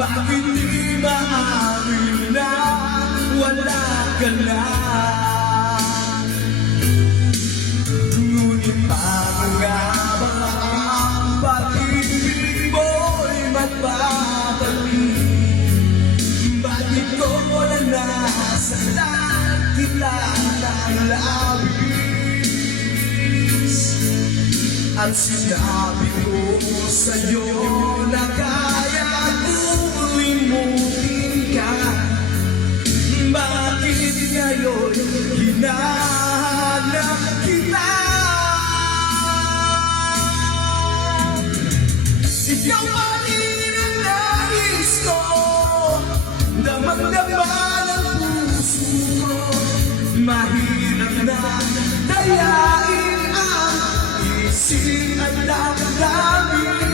Bakit di maamin na wala ka na? Ngunit paano nga ba ang pag-ibig mo'y magpapalik? Bakit ko na nasalan kita ng labis? At sinabi ko sa'yo na kaya kong limutin ka. Bakit ngayon hinahanap kita? Ikaw pa rin ang nais ko, damang-daman ang puso ko. Mahirap na dayain ang isip at damdamin.